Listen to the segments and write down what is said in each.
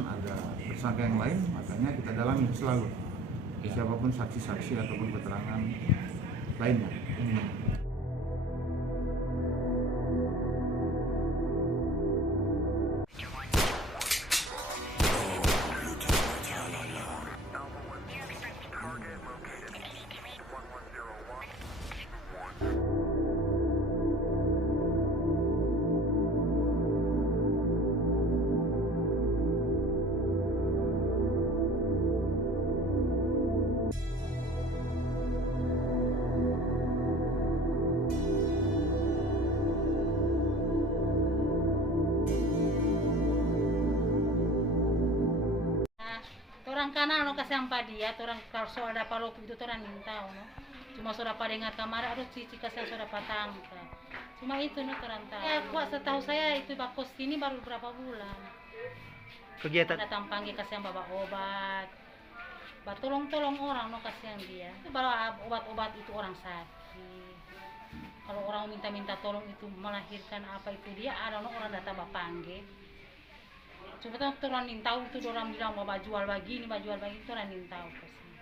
kemungkinan ada tersangka yang lain, makanya kita dalami selalu siapapun saksi-saksi ataupun keterangan lainnya. Orang kanan no kasi ang padia, orang kalau ada palop itu orang minta no. Cuma sudah pada dengar kamar harus cici kasi sudah patangka. Cuma itu no orang tahu. Ya, kuat setahu saya itu bakos ini baru berapa bulan. Kegiatan Datang panggil kasi yang bawa obat. Tolong-tolong orang no kasihan dia. Itu baru obat-obat itu orang sakit. Kalau orang minta tolong itu melahirkan apa itu dia ada no orang datang panggil. Coba tuh orang tahu itu orang bilang mau jual begini itu orang tahu pasti.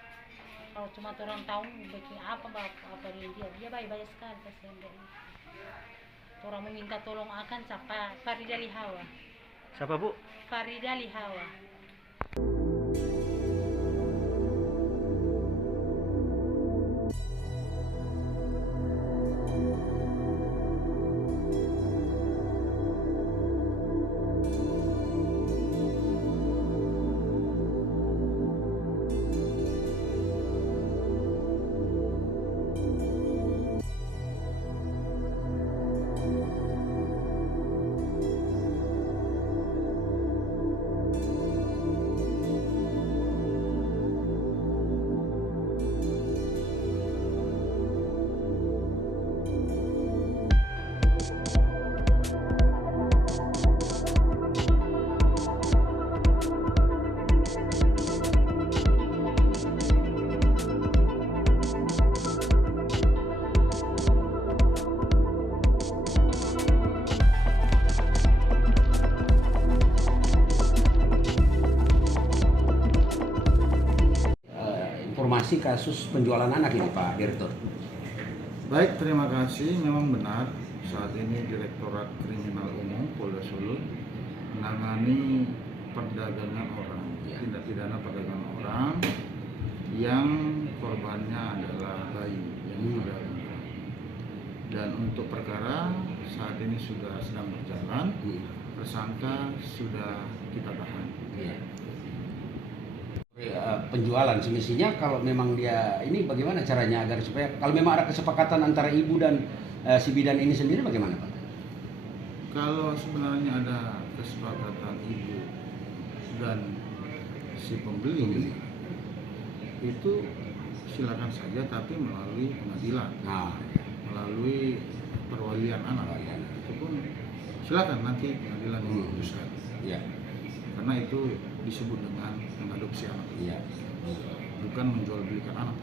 Kalau cuma orang tahu bikin apa dia baik sekali kasihan dia. Orang meminta tolong akan siapa? Farida Lihawa. siapa Bu? Farida Lihawa. Informasi kasus penjualan anak ini Pak Direktur. Baik, terima kasih. Memang benar saat ini Direktorat Kriminal Umum Polda Solo menangani perdagangan orang, tindak pidana perdagangan orang yang korbannya adalah bayi yang sudah lumrah. Dan untuk perkara saat ini sudah sedang berjalan, tersangka sudah kita tahan. Penjualan semestinya kalau memang dia ini bagaimana caranya agar supaya kalau memang ada kesepakatan antara ibu dan si bidan ini sendiri bagaimana Pak? Kalau sebenarnya ada kesepakatan ibu dan si pembeli itu silakan saja, tapi melalui pengadilan, melalui perwalian anak, itu pun silakan nanti pengadilan memutuskan. Karena itu disebut dengan mengadopsi anak, bukan menjual belikan anak.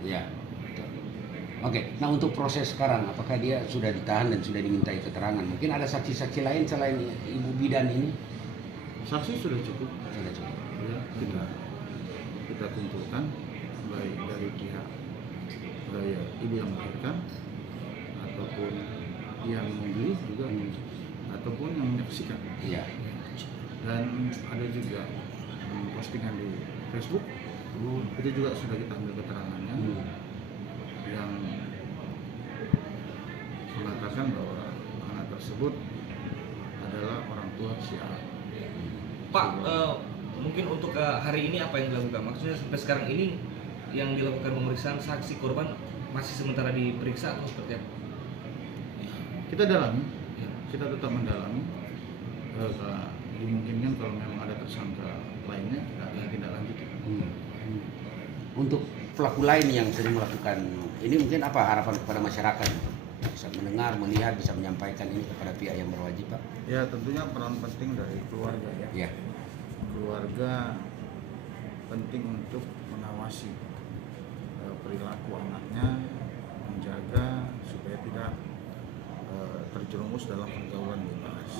Oke, nah untuk proses sekarang, apakah dia sudah ditahan dan sudah dimintai keterangan? Mungkin ada saksi-saksi lain selain ibu bidan ini? Saksi sudah cukup. Sudah cukup. Ya, kita kumpulkan baik dari pihak ibu yang melahirkan ataupun yang membeli juga, ataupun yang menyaksikan. Dan ada juga postingan di Facebook, itu juga sudah kita ambil keterangannya, yang mengatakan bahwa anak tersebut adalah orang tua si A. Pak, mungkin untuk hari ini apa yang dilakukan? Maksudnya sampai sekarang ini yang dilakukan pemeriksaan saksi korban masih sementara diperiksa atau seperti apa? Kita dalami, kita tetap mendalami. Dimungkinkan kalau memang ada tersangka lainnya kita tindak lanjuti. Untuk pelaku lain yang sering melakukan ini, mungkin apa harapan kepada masyarakat? Bisa mendengar, melihat, bisa menyampaikan ini kepada pihak yang berwajib Pak? Ya, tentunya peran penting dari keluarga ya. Keluarga penting untuk mengawasi perilaku anaknya, menjaga supaya tidak terjerumus dalam pergaulan bebas,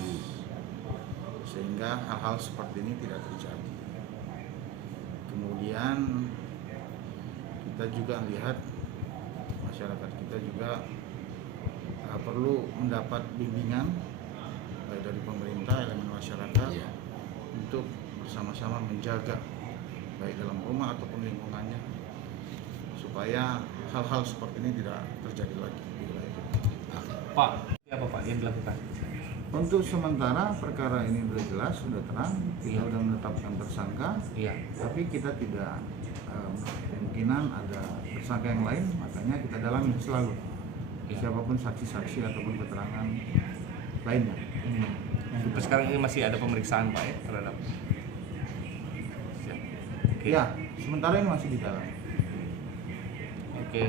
sehingga hal-hal seperti ini tidak terjadi. Kemudian kita juga lihat masyarakat kita juga perlu mendapat bimbingan baik dari pemerintah, elemen masyarakat Iya. untuk bersama-sama menjaga baik dalam rumah ataupun lingkungannya supaya hal-hal seperti ini tidak terjadi lagi di wilayah kita. Pak, apa Pak yang dilakukan? Untuk sementara perkara ini sudah jelas, sudah terang, kita sudah menetapkan tersangka, Iya. tapi kita tidak kemungkinan ada tersangka yang lain, makanya kita dalami selalu Iya. siapapun saksi-saksi ataupun keterangan lainnya. Sampai sekarang ini masih ada pemeriksaan Pak ya terhadap. Siap. Oke. Ya, sementara ini masih di dalam. Oke.